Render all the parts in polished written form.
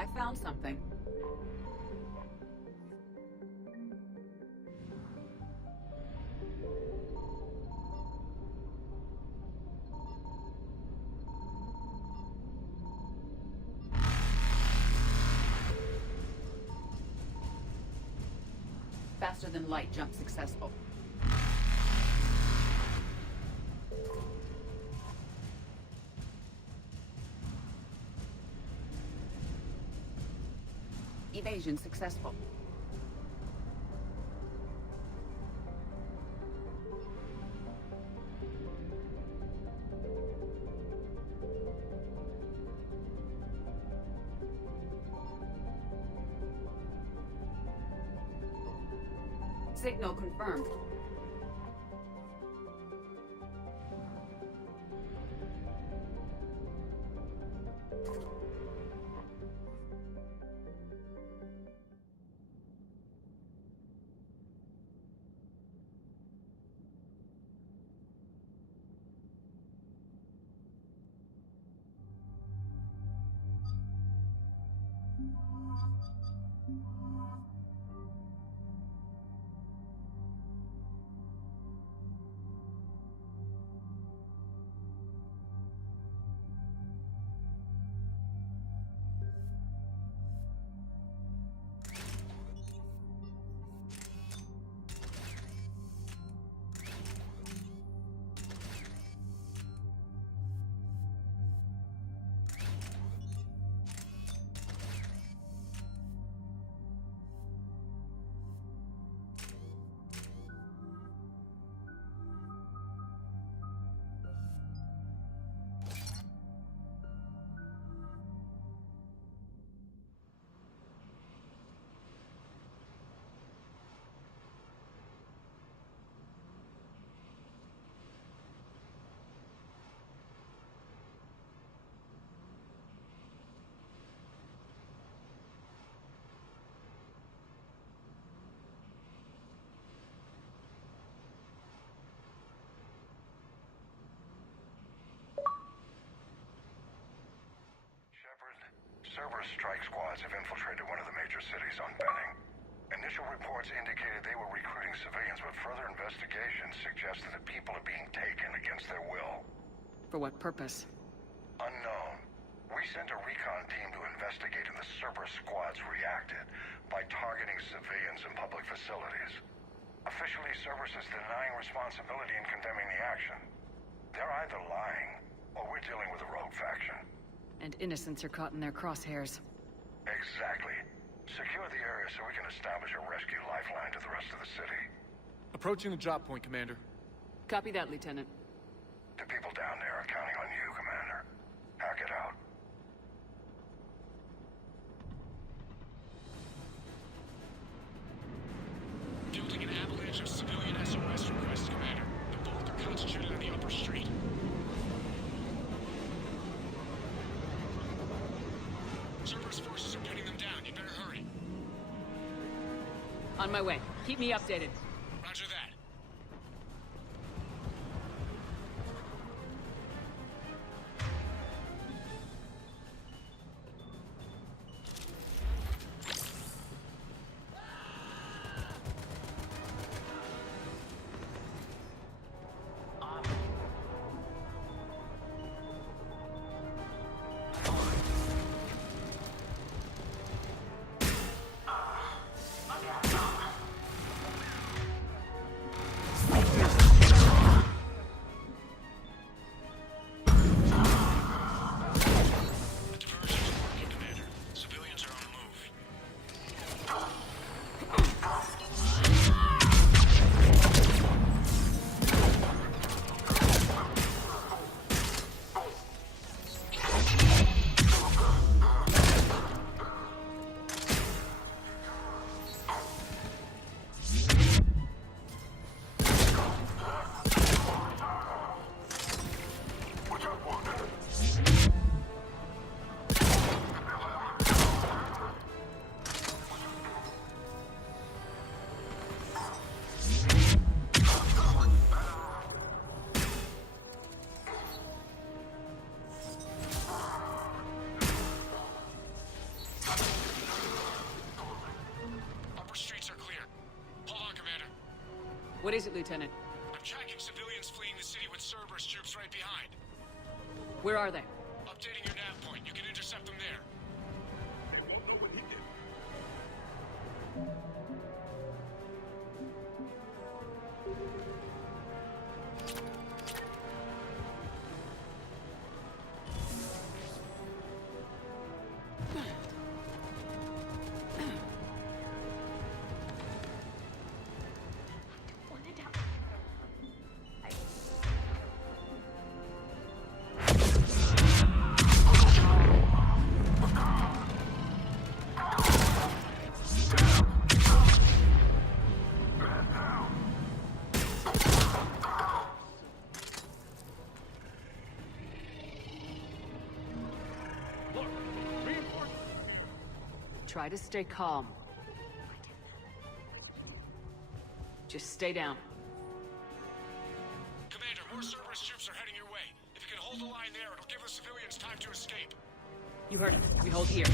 I found something. Faster than light jump successful. Evasion successful. Signal confirmed. Cerberus strike squads have infiltrated one of the major cities on Benning. Initial reports indicated they were recruiting civilians, but further investigations suggest that the people are being taken against their will. For what purpose? Unknown. We sent a recon team to investigate, and the Cerberus squads reacted by targeting civilians and public facilities. Officially, Cerberus is denying responsibility and condemning the action. They're either lying, or we're dealing with a rogue faction. And innocents are caught in their crosshairs. Exactly. Secure the area so we can establish a rescue lifeline to the rest of the city. Approaching the drop point, Commander. Copy that, Lieutenant. The people down there are counting on you, Commander. Hack it out. Fielding an avalanche of civilian SOS requests, Commander. The bulk are concentrated on the upper street. Cerberus forces are pinning them down. You better hurry. On my way. Keep me updated. Roger that. What is it, Lieutenant? I'm tracking civilians fleeing the city with Cerberus troops right behind. Where are they? Updating your nav point. You can intercept them there. They won't know what hit them. Try to stay calm. Just stay down. Commander, more Cerberus troops are heading your way. If you can hold the line there, it'll give the civilians time to escape. You heard him. We hold here.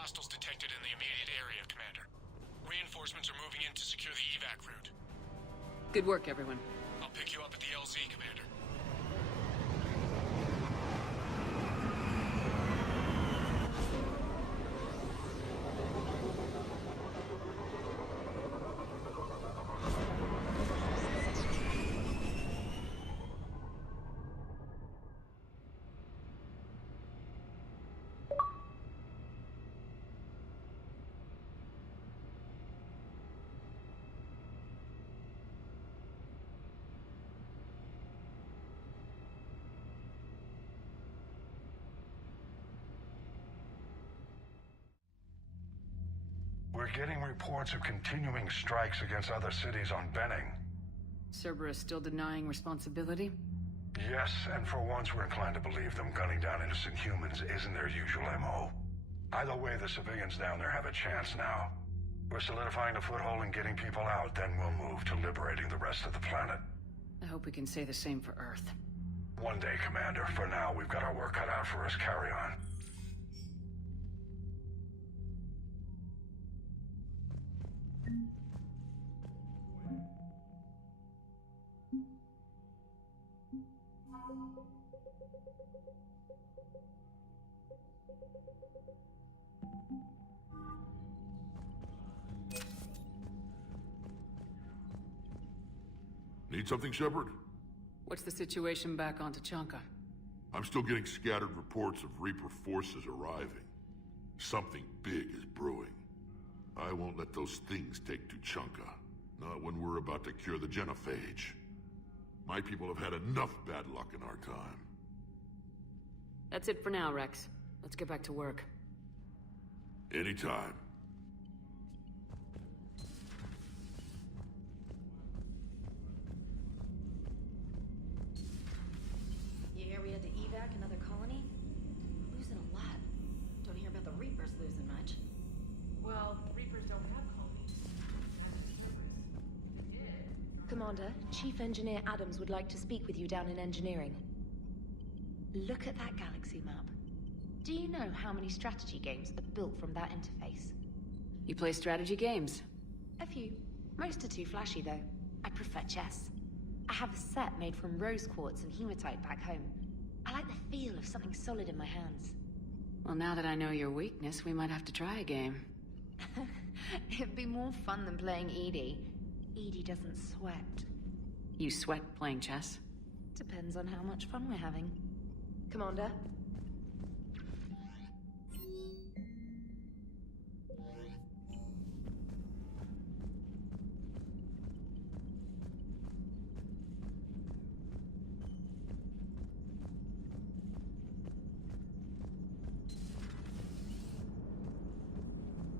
hostiles detected in the immediate area, Commander. Reinforcements are moving in to secure the evac route. Good work, everyone. I'll pick you up at the LZ, Commander. We're getting reports of continuing strikes against other cities on Benning. Cerberus still denying responsibility? Yes, and for once we're inclined to believe them gunning down innocent humans isn't their usual MO. Either way, the civilians down there have a chance now. We're solidifying a foothold and getting people out, then we'll move to liberating the rest of the planet. I hope we can say the same for Earth. One day, Commander. For now, we've got our work cut out for us. Carry on. Need something, Shepard? What's the situation back on Tachanka? I'm still getting scattered reports of Reaper forces arriving. Something big is brewing. I won't let those things take Tuchanka. Not when we're about to cure the genophage. My people have had enough bad luck in our time. That's it for now, Rex. Let's get back to work. Anytime. You hear we had to evac another colony? Losing a lot. Don't hear about the Reapers losing much. Well, Reapers don't have colonies. Neither do Cerberus. If they did... Commander, Chief Engineer Adams would like to speak with you down in engineering. Look at that galaxy map. Do you know how many strategy games are built from that interface? You play strategy games? A few. Most are too flashy, though. I prefer chess. I have a set made from rose quartz and hematite back home. I like the feel of something solid in my hands. Well, now that I know your weakness, we might have to try a game. It'd be more fun than playing Edie. Edie doesn't sweat. You sweat playing chess? Depends on how much fun we're having. Commander?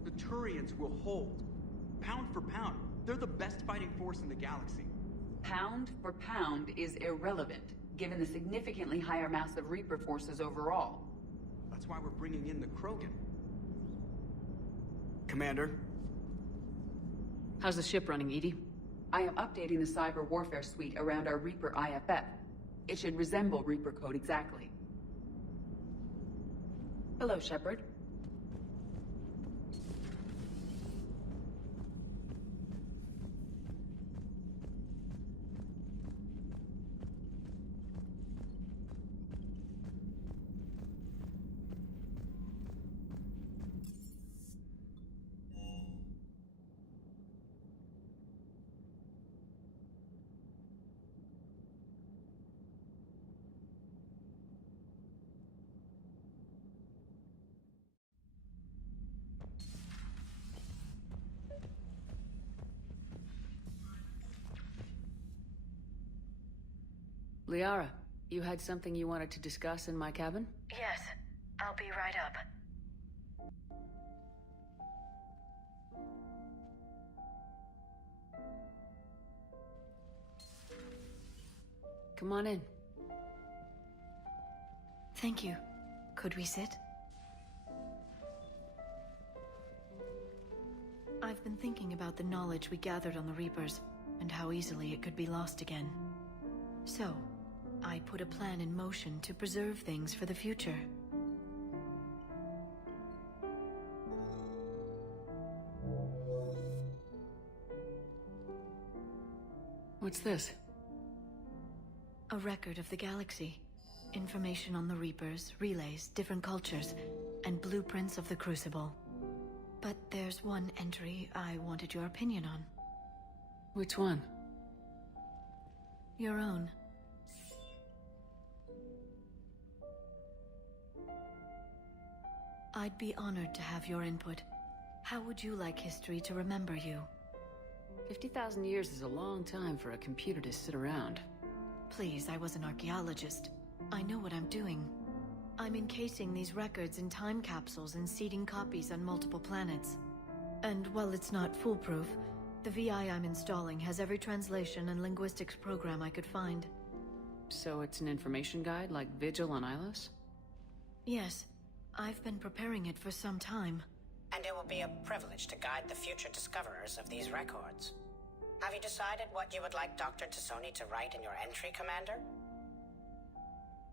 The Turians will hold. Pound for pound, they're the best fighting force in the galaxy. Pound for pound is irrelevant, given the significantly higher mass of Reaper forces overall. That's why we're bringing in the Krogan. Commander? How's the ship running, Edie? I am updating the cyber warfare suite around our Reaper IFF. It should resemble Reaper code exactly. Hello, Shepard. Liara, you had something you wanted to discuss in my cabin? Yes, I'll be right up. Come on in. Thank you. Could we sit? I've been thinking about the knowledge we gathered on the Reapers, and how easily it could be lost again. So, I put a plan in motion to preserve things for the future. What's this? A record of the galaxy. Information on the Reapers, relays, different cultures, and blueprints of the Crucible. But there's one entry I wanted your opinion on. Which one? Your own. I'd be honored to have your input. How would you like history to remember you? 50,000 years is a long time for a computer to sit around. Please, I was an archaeologist. I know what I'm doing. I'm encasing these records in time capsules and seeding copies on multiple planets. And while it's not foolproof, the VI I'm installing has every translation and linguistics program I could find. So it's an information guide like Vigil on Ilos? Yes. I've been preparing it for some time. And it will be a privilege to guide the future discoverers of these records. Have you decided what you would like Dr. Tassoni to write in your entry, Commander?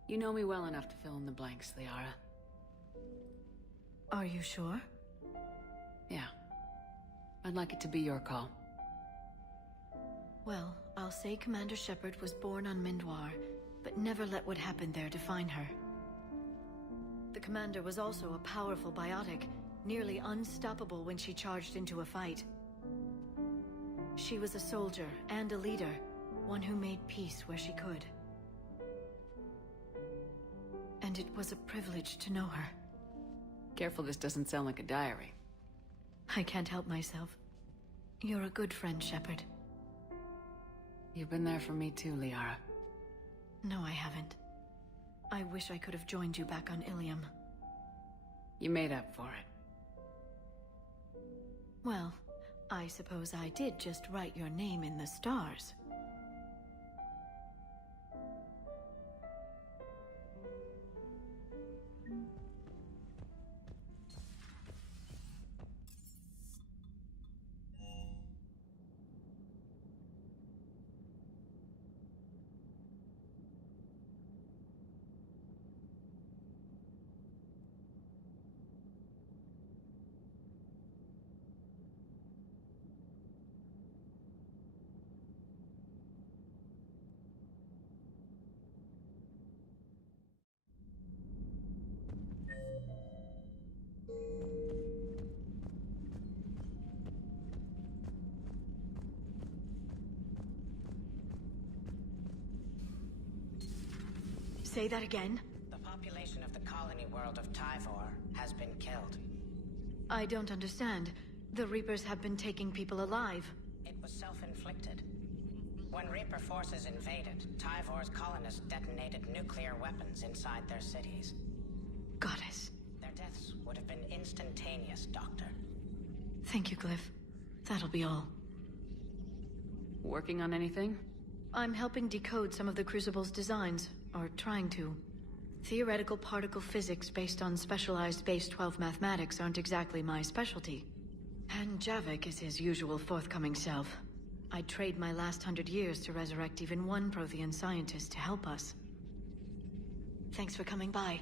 You know me well enough to fill in the blanks, Liara. Are you sure? Yeah. I'd like it to be your call. Well, I'll say Commander Shepard was born on Mindwar, but never let what happened there define her. The Commander was also a powerful biotic, nearly unstoppable when she charged into a fight. She was a soldier and a leader, one who made peace where she could. And it was a privilege to know her. Careful this doesn't sound like a diary. I can't help myself. You're a good friend, Shepard. You've been there for me too, Liara. No, I haven't. I wish I could have joined you back on Ilium. You made up for it. Well, I suppose I did just write your name in the stars. Say that again? The population of the colony world of Tyvor has been killed. I don't understand. The Reapers have been taking people alive. It was self-inflicted. When Reaper forces invaded, Tyvor's colonists detonated nuclear weapons inside their cities. Goddess. Their deaths would have been instantaneous, Doctor. Thank you, Glyph. That'll be all. Working on anything? I'm helping decode some of the Crucible's designs, or trying to. Theoretical particle physics based on specialized base 12 mathematics aren't exactly my specialty. And Javik is his usual forthcoming self. I'd trade my last 100 years to resurrect even one Prothean scientist to help us. Thanks for coming by.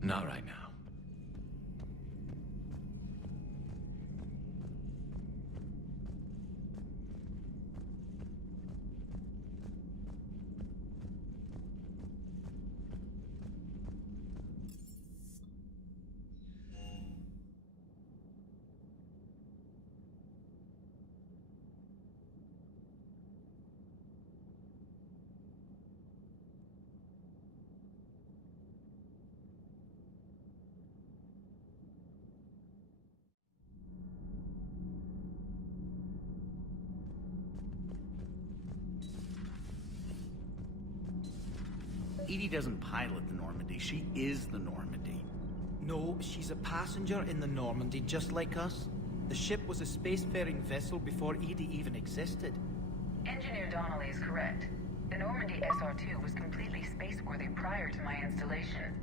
Not right now. Edie doesn't pilot the Normandy, she is the Normandy. No, she's a passenger in the Normandy, just like us. The ship was a spacefaring vessel before Edie even existed. Engineer Donnelly is correct. The Normandy SR-2 was completely spaceworthy prior to my installation.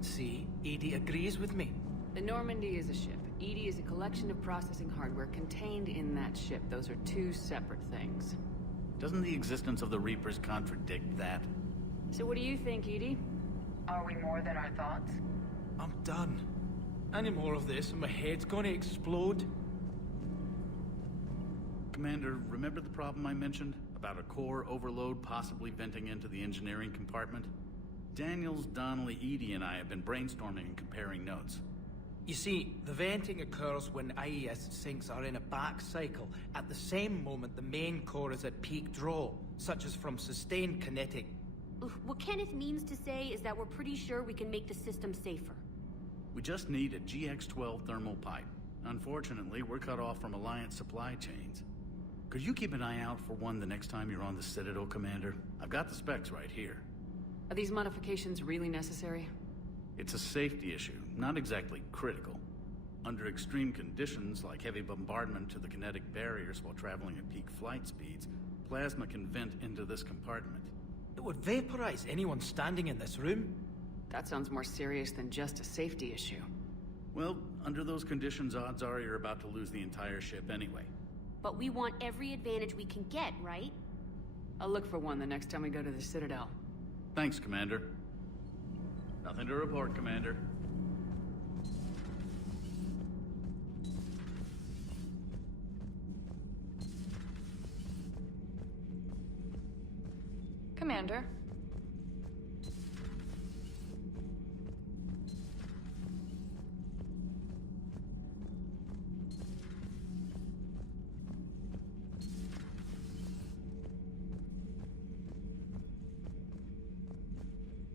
See, Edie agrees with me. The Normandy is a ship. EDI is a collection of processing hardware contained in that ship. Those are two separate things. Doesn't the existence of the Reapers contradict that? So what do you think, EDI? Are we more than our thoughts? I'm done. Any more of this and my head's gonna explode. Commander, remember the problem I mentioned? About a core overload possibly venting into the engineering compartment? Daniels, Donnelly, Edie, and I have been brainstorming and comparing notes. You see, the venting occurs when IES sinks are in a back cycle, at the same moment the main core is at peak draw, such as from sustained kinetic. What Kenneth means to say is that we're pretty sure we can make the system safer. We just need a GX-12 thermal pipe. Unfortunately, we're cut off from Alliance supply chains. Could you keep an eye out for one the next time you're on the Citadel, Commander? I've got the specs right here. Are these modifications really necessary? It's a safety issue, not exactly critical. Under extreme conditions, like heavy bombardment to the kinetic barriers while traveling at peak flight speeds, plasma can vent into this compartment. It would vaporize anyone standing in this room. That sounds more serious than just a safety issue. Well, under those conditions, odds are you're about to lose the entire ship anyway. But we want every advantage we can get, right? I'll look for one the next time we go to the Citadel. Thanks, Commander. Nothing to report, Commander. Commander.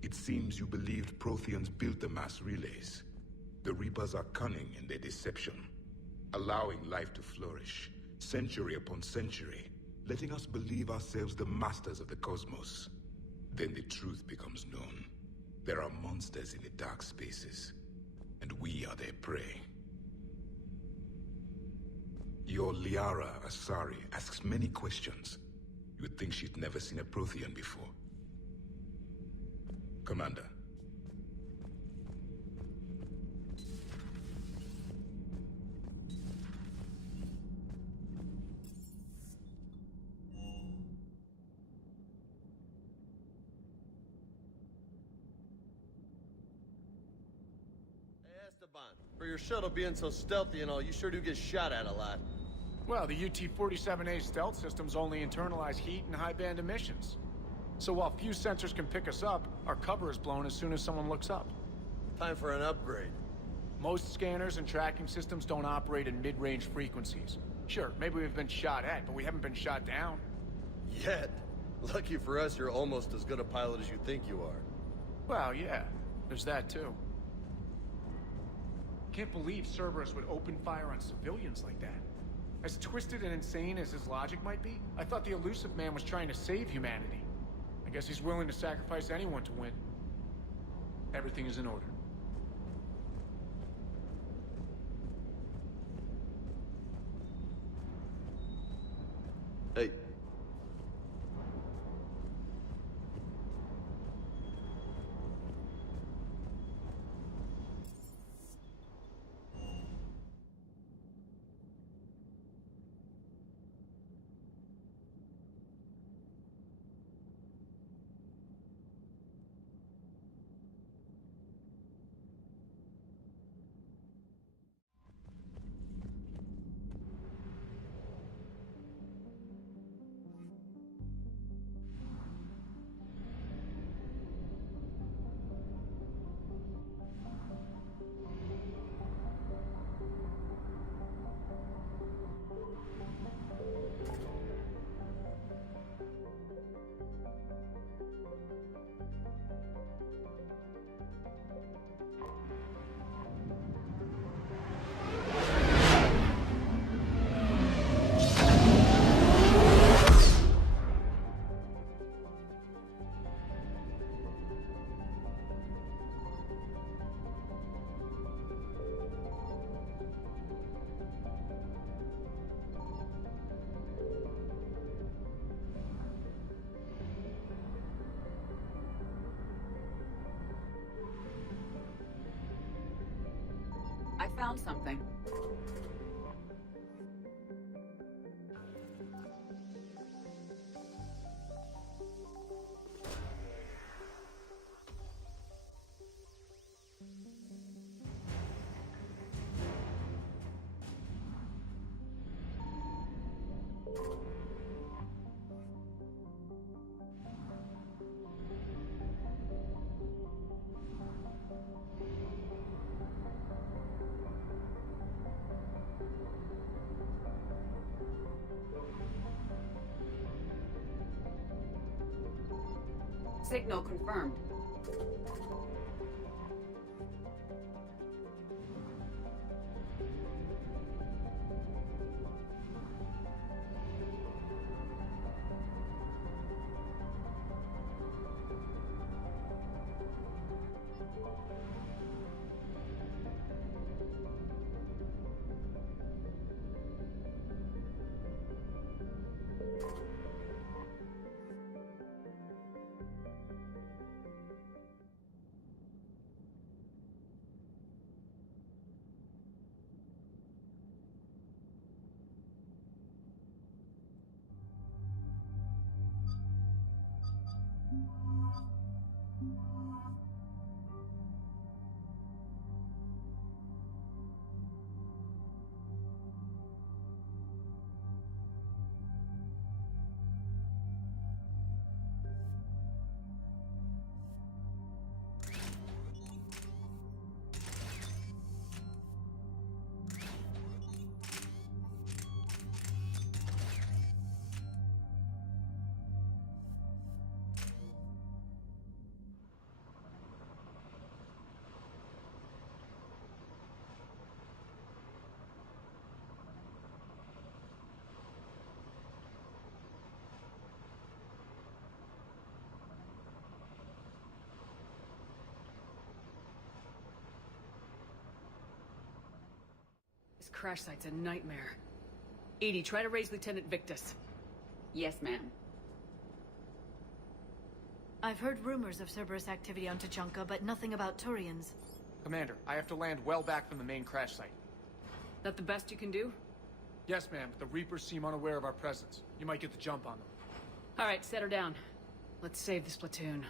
It seems you believed Protheans built the mass relays. The Reapers are cunning in their deception, allowing life to flourish, century upon century, letting us believe ourselves the masters of the cosmos. Then the truth becomes known. There are monsters in the dark spaces, and we are their prey. Your Liara Asari asks many questions. You'd think she'd never seen a Prothean before. Commander. For your shuttle being so stealthy and all, you sure do get shot at a lot. Well, the UT-47A stealth systems only internalize heat and high-band emissions. So while few sensors can pick us up, our cover is blown as soon as someone looks up. Time for an upgrade. Most scanners and tracking systems don't operate in mid-range frequencies. Sure, maybe we've been shot at, but we haven't been shot down. Yet. Lucky for us, you're almost as good a pilot as you think you are. Well, yeah. There's that, too. Can't believe Cerberus would open fire on civilians like that. As twisted and insane as his logic might be, I thought the elusive man was trying to save humanity. I guess he's willing to sacrifice anyone to win. Everything is in order. Hey. found something. Signal confirmed. This crash site's a nightmare. Edie, try to raise Lieutenant Victus. Yes, ma'am. I've heard rumors of Cerberus activity on Tuchanka, but nothing about Turians. Commander, I have to land well back from the main crash site. That the best you can do? Yes, ma'am, but the Reapers seem unaware of our presence. You might get the jump on them. All right, set her down. Let's save this platoon.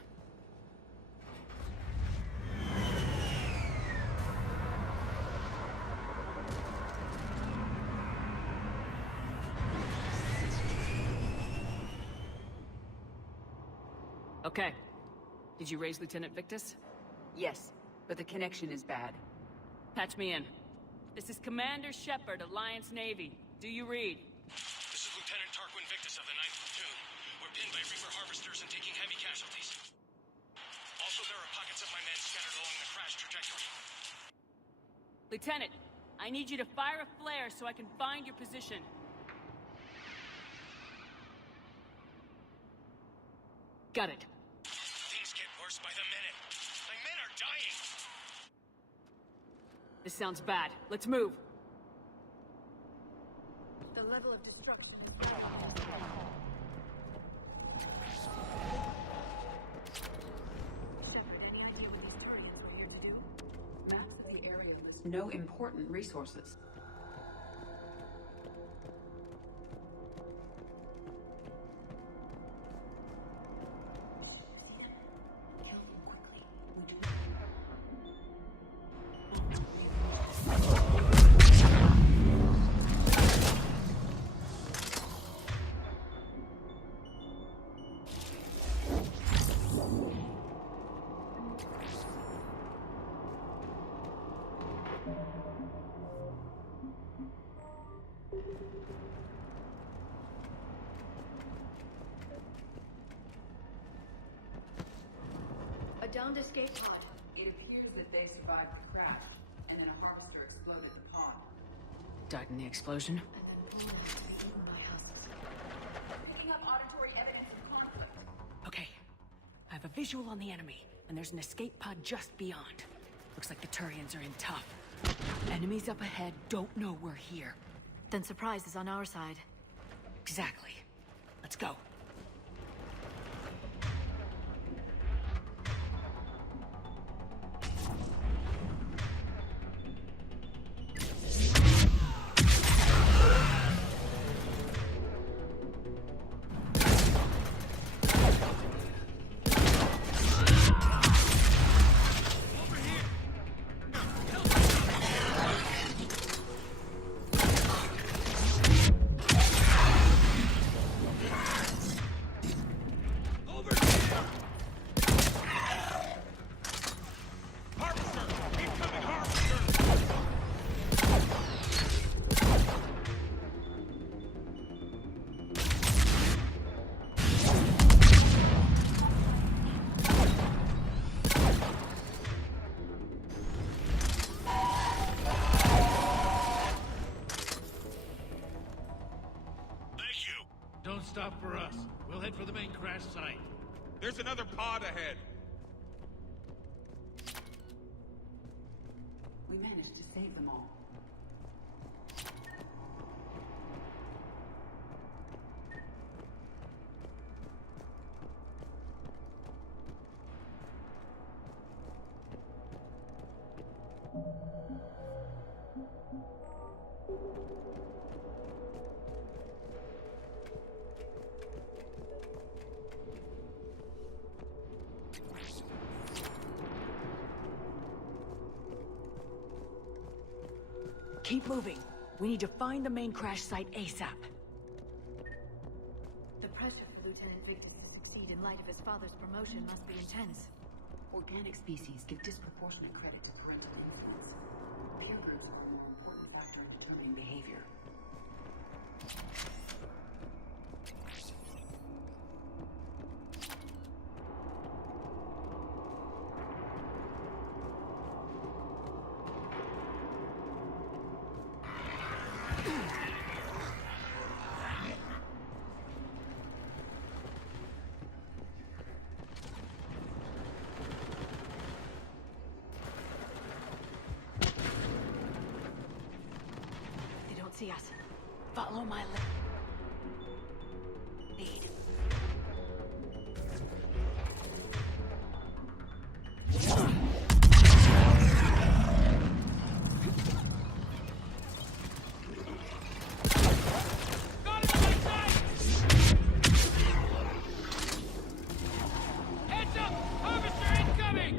Okay. Did you raise Lieutenant Victus? Yes, but the connection is bad. Patch me in. This is Commander Shepard, Alliance Navy. Do you read? This is Lieutenant Tarquin Victus of the 9th Platoon. We're pinned by Reaper harvesters and taking heavy casualties. Also, there are pockets of my men scattered along the crash trajectory. Lieutenant, I need you to fire a flare so I can find your position. Got it. Things get worse by the minute. My men are dying! This sounds bad. Let's move. The level of destruction. Shepard, any idea what these Turians were here to do? Maps of the area list no important resources. A downed escape pod. It appears that they survived the crash, and then a harvester exploded the pod. Died in the explosion? Picking up auditory evidence of conflict. Okay. I have a visual on the enemy, and there's an escape pod just beyond. Looks like the Turians are in tough. Enemies up ahead don't know we're here. Then surprise is on our side. Exactly. Let's go. crash site. There's another pod ahead. We managed to save them all. Keep moving. We need to find the main crash site ASAP. The pressure for Lieutenant Victor to succeed in light of his father's promotion must be intense. Organic species give disproportionate credit to parental influence. Peer groups are a more important factor in determining behavior. See us. Follow my lead. Heads up! Harvester incoming!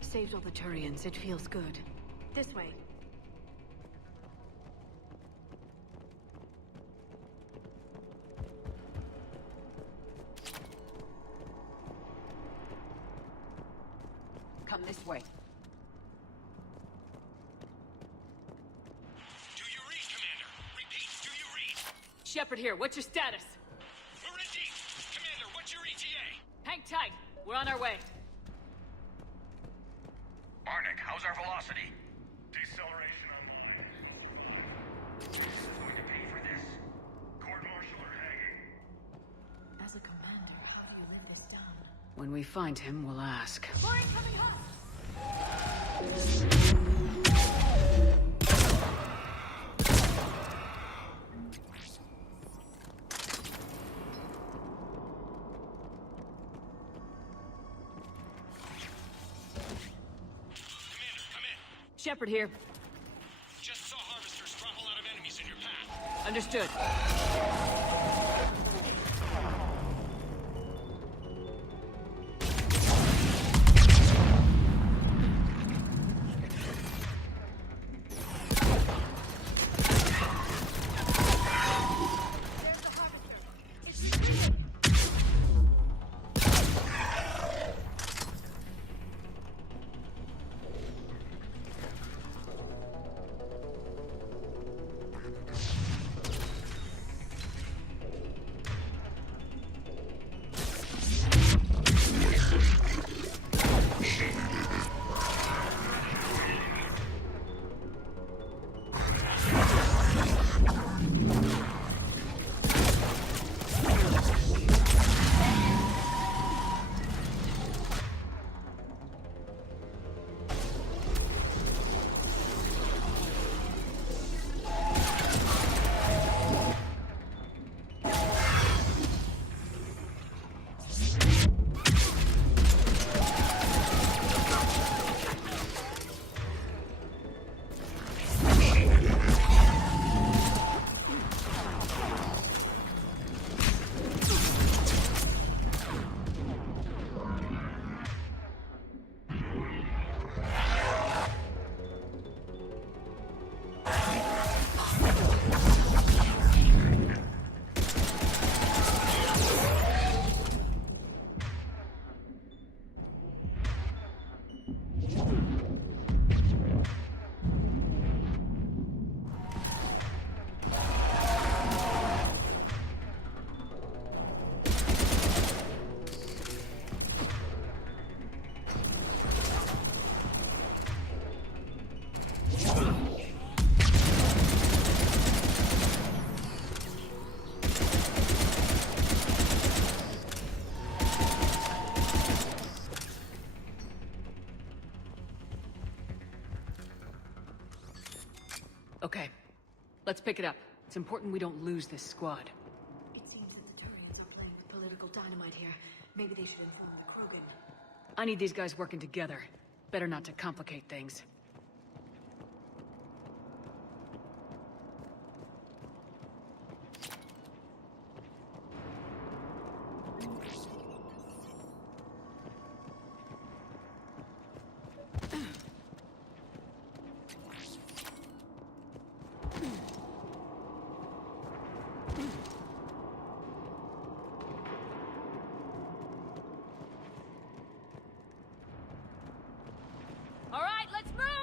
Saved all the Turians. It feels good. This way. Come this way. Do you read, Commander? Repeat, do you read? Shepard here. What's your status? We're in deep. Commander, what's your ETA? Hang tight. We're on our way. Arnik, how's our velocity? Deceleration online. Going to pay for this. Court-martial or hanging? As a commander, how do you live this down? When we find him, we'll ask. Fire coming hot! Shepard here. Just saw harvesters throttle out of enemies in your path. Understood. Okay. Let's pick it up. It's important we don't lose this squad. It seems that the Turians are playing with political dynamite here. Maybe they should inform the Krogan. I need these guys working together. Better not to complicate things. All right, let's move!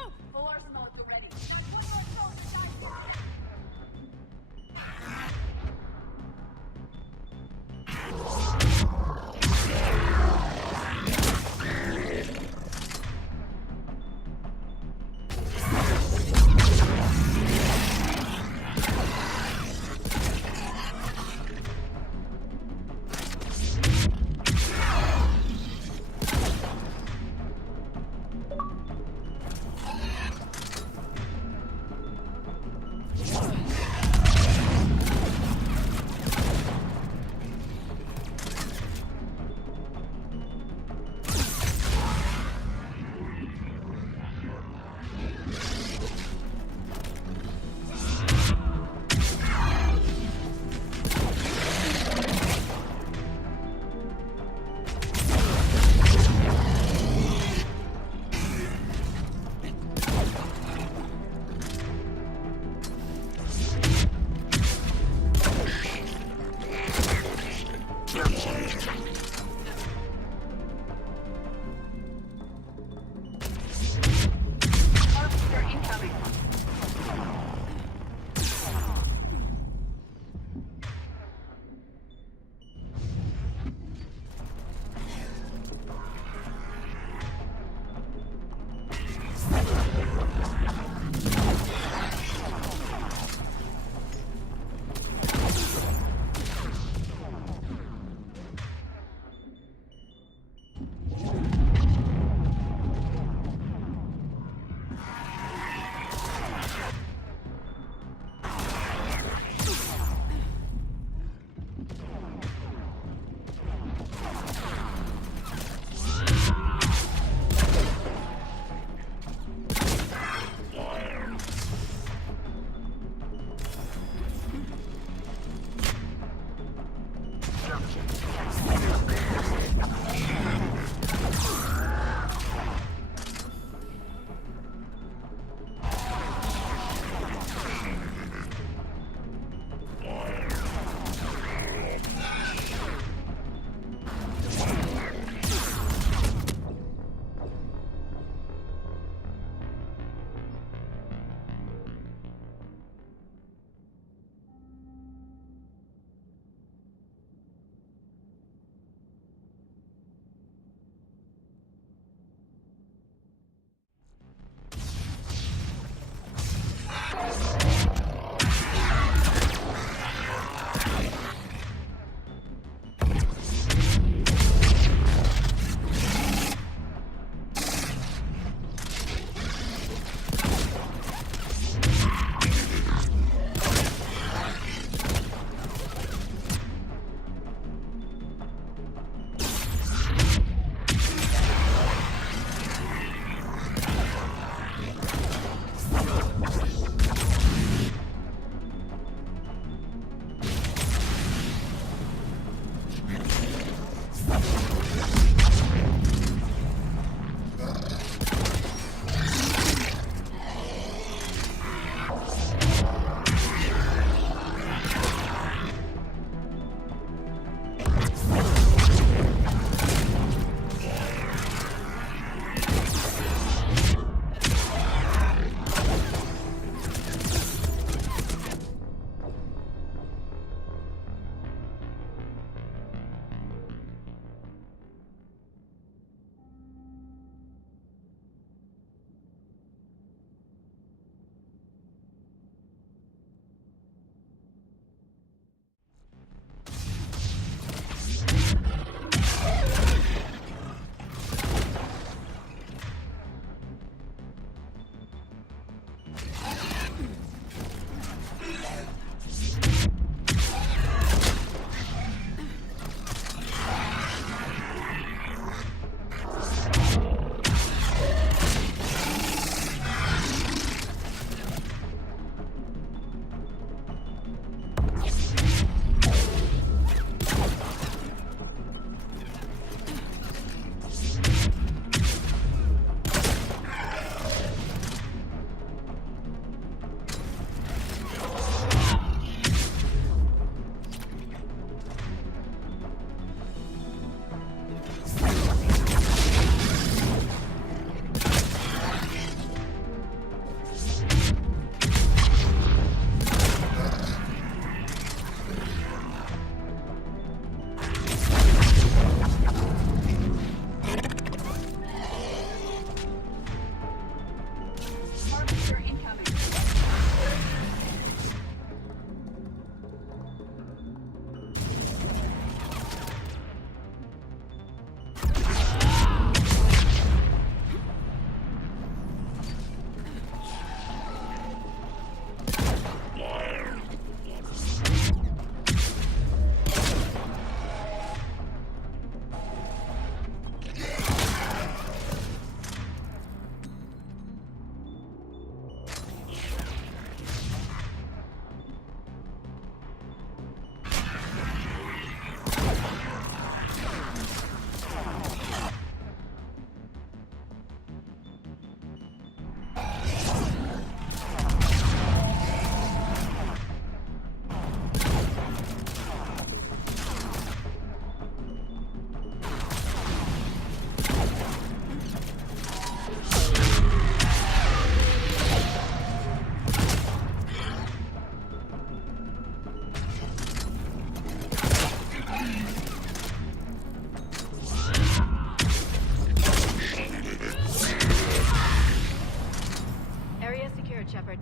Area secured, Shepard.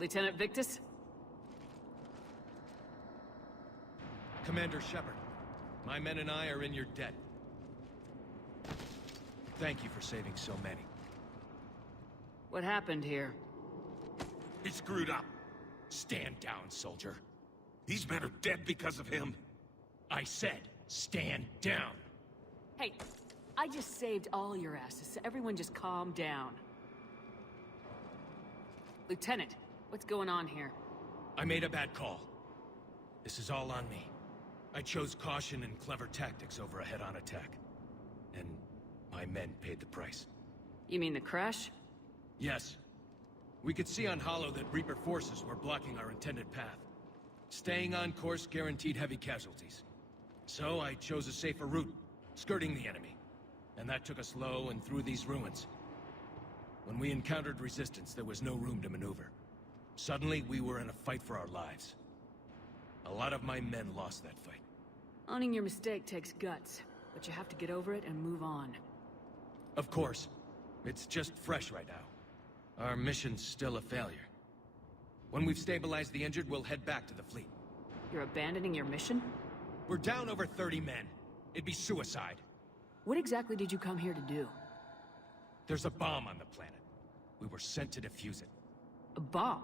Lieutenant Victus? Commander Shepard, my men and I are in your debt. Thank you for saving so many. What happened here? He screwed up. Stand down, soldier. These men are dead because of him. I said, stand down. Hey, I just saved all your asses, so everyone just calm down. Lieutenant, what's going on here? I made a bad call. This is all on me. I chose caution and clever tactics over a head-on attack. And my men paid the price. You mean the crash? Yes. We could see on Hollow that Reaper forces were blocking our intended path. Staying on course guaranteed heavy casualties. So I chose a safer route, skirting the enemy. And that took us low and through these ruins. When we encountered resistance, there was no room to maneuver. Suddenly, we were in a fight for our lives. A lot of my men lost that fight. Owning your mistake takes guts, but you have to get over it and move on. Of course. It's just fresh right now. Our mission's still a failure. When we've stabilized the injured, we'll head back to the fleet. You're abandoning your mission? We're down over 30 men. It'd be suicide. What exactly did you come here to do? There's a bomb on the planet. We were sent to defuse it. A bomb?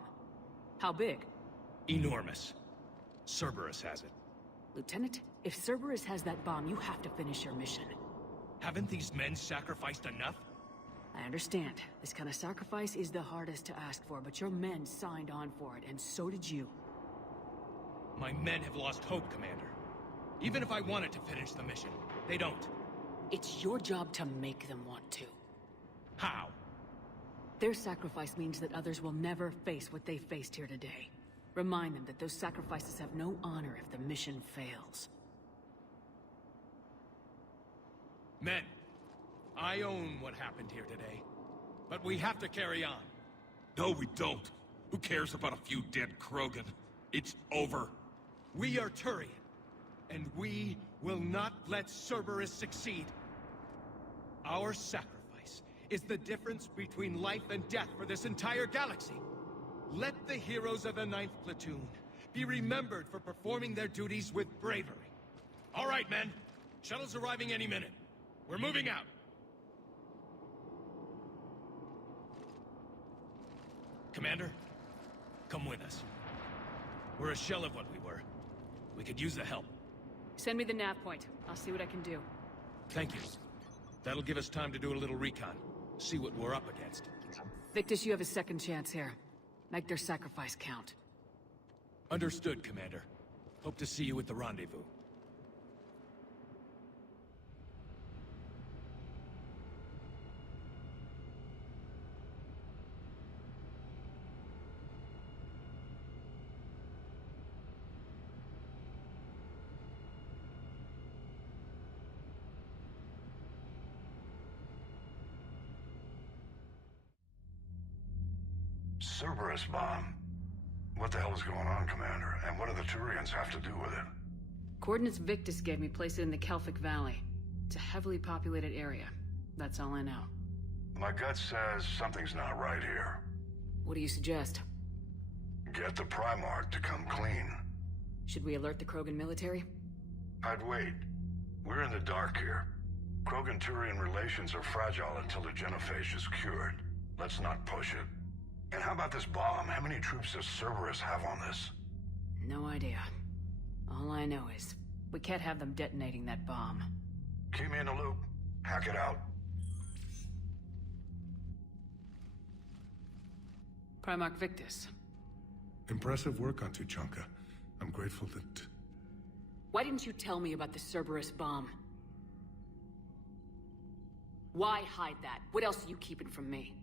How big? Enormous. Cerberus has it. Lieutenant, if Cerberus has that bomb, you have to finish your mission. Haven't these men sacrificed enough? I understand. This kind of sacrifice is the hardest to ask for, but your men signed on for it, and so did you. My men have lost hope, Commander. Even if I wanted to finish the mission, they don't. It's your job to make them want to. How? Their sacrifice means that others will never face what they faced here today. Remind them that those sacrifices have no honor if the mission fails. Men, I own what happened here today. But we have to carry on. No, we don't. Who cares about a few dead Krogan? It's over. We are Turian, and we will not let Cerberus succeed. Our sacrifice is the difference between life and death for this entire galaxy. Let the heroes of the 9th Platoon be remembered for performing their duties with bravery. All right, men. Shuttle's arriving any minute. We're moving out. Commander, come with us. We're a shell of what we were. We could use the help. Send me the nav point. I'll see what I can do. Thank you. That'll give us time to do a little recon. See what we're up against. Victus, you have a second chance here. Make their sacrifice count. Understood, Commander. Hope to see you at the rendezvous. Cerberus bomb. What the hell is going on, Commander? And what do the Turians have to do with it? Coordinates Victus gave me place it in the Kelphic Valley. It's a heavily populated area. That's all I know. My gut says something's not right here. What do you suggest? Get the Primarch to come clean. Should we alert the Krogan military? I'd wait. We're in the dark here. Krogan-Turian relations are fragile until the genophage is cured. Let's not push it. And how about this bomb? How many troops does Cerberus have on this? No idea. All I know is, we can't have them detonating that bomb. Keep me in the loop. Hack it out. Primarch Victus. Impressive work on Tuchanka. I'm grateful that... Why didn't you tell me about the Cerberus bomb? Why hide that? What else are you keeping from me?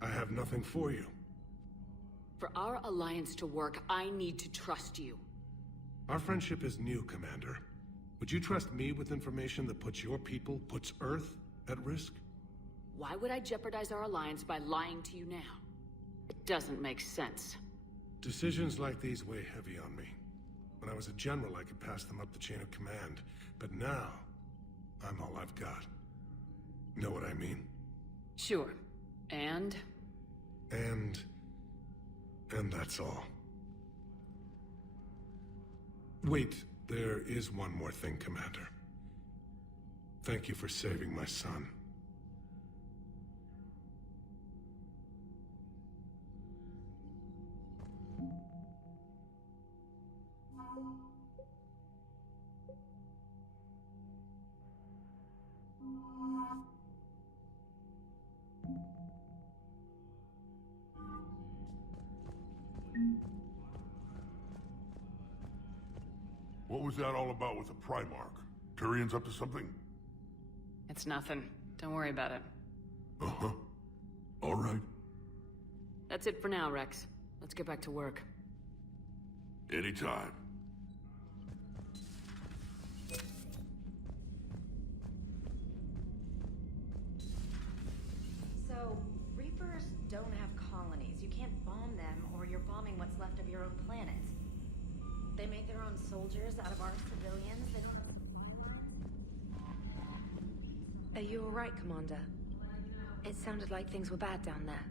I have nothing for you. For our alliance to work, I need to trust you. Our friendship is new, Commander. Would you trust me with information that puts your people, puts Earth, at risk? Why would I jeopardize our alliance by lying to you now? It doesn't make sense. Decisions like these weigh heavy on me. When I was a general, I could pass them up the chain of command. But now, I'm all I've got. Know what I mean? Sure. And that's all. Wait, there is one more thing, Commander. Thank you for saving my son. What was that all about with the Primarch? Turian's up to something? it's nothing. Don't worry about it. Uh-huh. All right. That's it for now, Rex. Let's get back to work. Anytime. So, Reapers don't have colonies. You can't bomb them, or you're bombing what's left of your own planet. They make their own soldiers out of our civilians. They don't... Are you alright, Commander? It sounded like things were bad down there.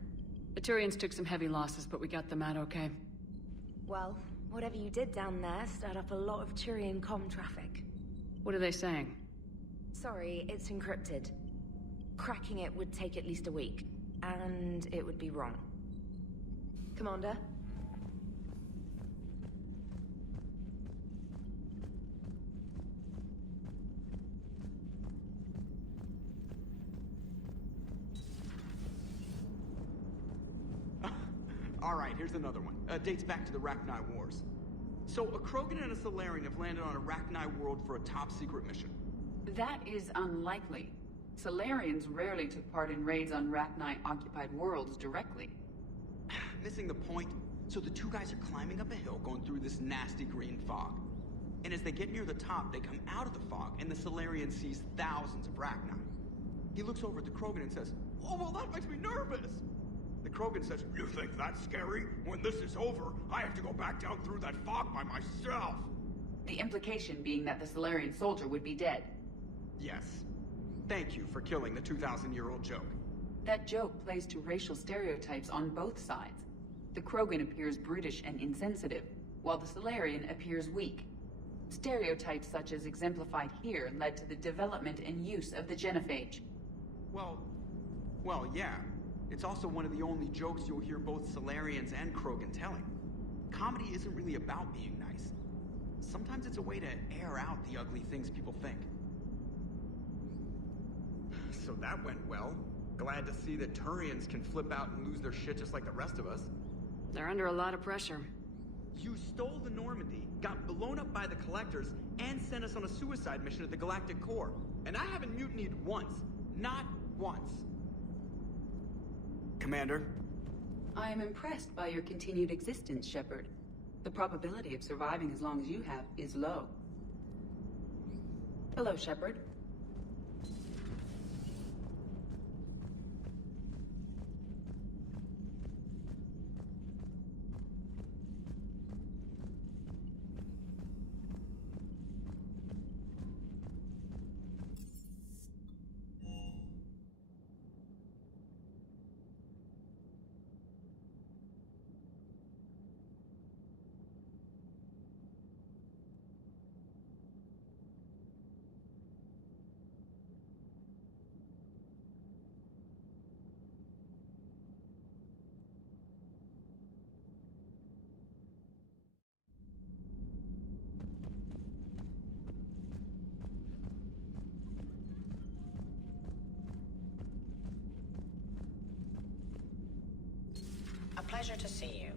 The Turians took some heavy losses, but we got them out okay. Well, whatever you did down there stirred up a lot of Turian comm traffic. What are they saying? Sorry, it's encrypted. Cracking it would take at least a week, and it would be wrong. Commander? Alright, here's another one. Dates back to the Rachni Wars. So, a Krogan and a Solarian have landed on a Rachni world for a top-secret mission. That is unlikely. Solarians rarely took part in raids on Rachni-occupied worlds directly. Missing the point? So the two guys are climbing up a hill going through this nasty green fog. And as they get near the top, they come out of the fog, and the Solarian sees thousands of Rachni. He looks over at the Krogan and says, "Oh, well, that makes me nervous!" The Krogan says, "You think that's scary? When this is over, I have to go back down through that fog by myself!" The implication being that the Solarian soldier would be dead. Yes. Thank you for killing the 2,000-year-old joke. That joke plays to racial stereotypes on both sides. The Krogan appears brutish and insensitive, while the Solarian appears weak. Stereotypes such as exemplified here led to the development and use of the genophage. Well, yeah. It's also one of the only jokes you'll hear both Solarians and Krogan telling. Comedy isn't really about being nice. Sometimes it's a way to air out the ugly things people think. So that went well. Glad to see that Turians can flip out and lose their shit just like the rest of us. They're under a lot of pressure. You stole the Normandy, got blown up by the Collectors, and sent us on a suicide mission at the Galactic Core. And I haven't mutinied once. Not once. Commander? I am impressed by your continued existence, Shepard. The probability of surviving as long as you have is low. Hello, Shepard. A pleasure to see you.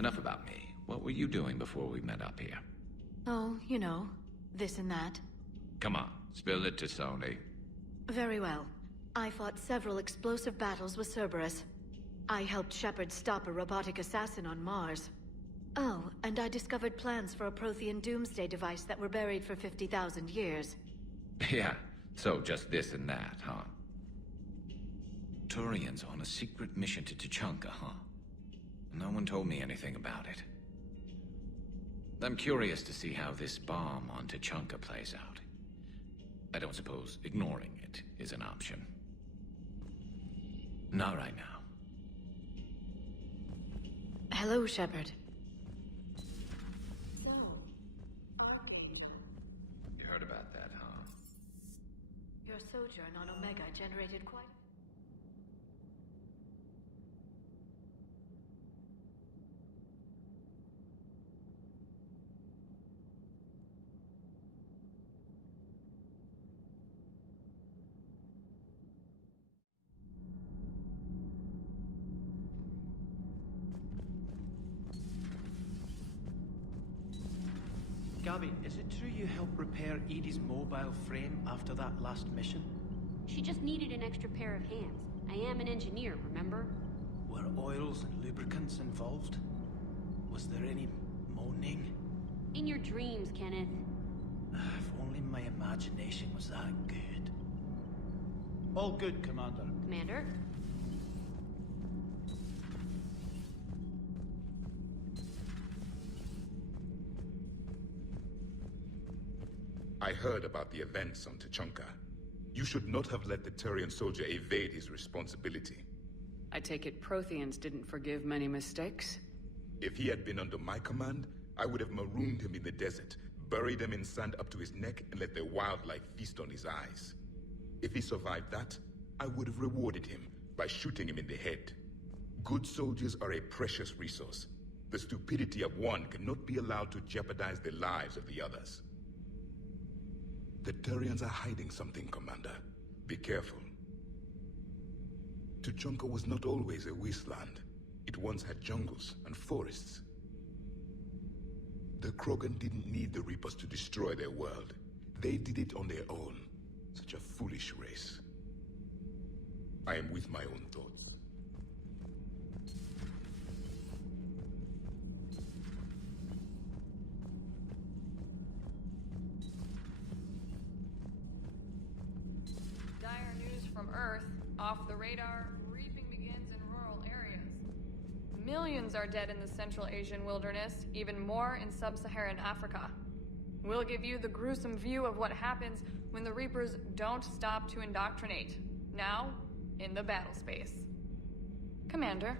Enough about me. What were you doing before we met up here? Oh, you know, this and that. Come on, spill it to Sony. Very well. I fought several explosive battles with Cerberus. I helped Shepard stop a robotic assassin on Mars. Oh, and I discovered plans for a Prothean doomsday device that were buried for 50,000 years. Yeah, so just this and that, huh? Turians on a secret mission to Tuchanka, huh? No one told me anything about it. I'm curious to see how this bomb on Tuchanka plays out. I don't suppose ignoring it is an option. Not right now. Hello, Shepard. So, Archangel. You heard about that, huh? Your sojourn on Omega generated quite... Gabby, is it true you helped repair Edie's mobile frame after that last mission? She just needed an extra pair of hands. I am an engineer, remember? Were oils and lubricants involved? Was there any moaning? In your dreams, Kenneth. If only my imagination was that good. All good, Commander. Commander? I heard about the events on Tuchanka. You should not have let the Turian soldier evade his responsibility. I take it Protheans didn't forgive many mistakes? If he had been under my command, I would have marooned him in the desert, buried him in sand up to his neck, and let the wildlife feast on his eyes. If he survived that, I would have rewarded him by shooting him in the head. Good soldiers are a precious resource. The stupidity of one cannot be allowed to jeopardize the lives of the others. The Turians are hiding something, Commander. Be careful. Tuchanka was not always a wasteland. It once had jungles and forests. The Krogan didn't need the Reapers to destroy their world. They did it on their own. Such a foolish race. I am with my own thoughts. Dire news from Earth. Off the radar, reaping begins in rural areas. Millions are dead in the Central Asian wilderness, even more in sub-Saharan Africa. We'll give you the gruesome view of what happens when the Reapers don't stop to indoctrinate. Now, in the battle space. Commander.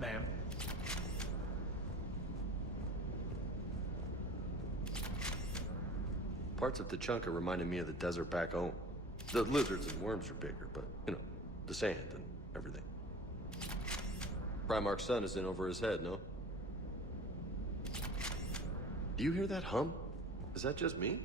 Ma'am. Parts of Tuchanka reminded me of the desert back home. The lizards and worms are bigger, but, you know, the sand and everything. Primarch's son is in over his head, no? Do you hear that hum? Is that just me?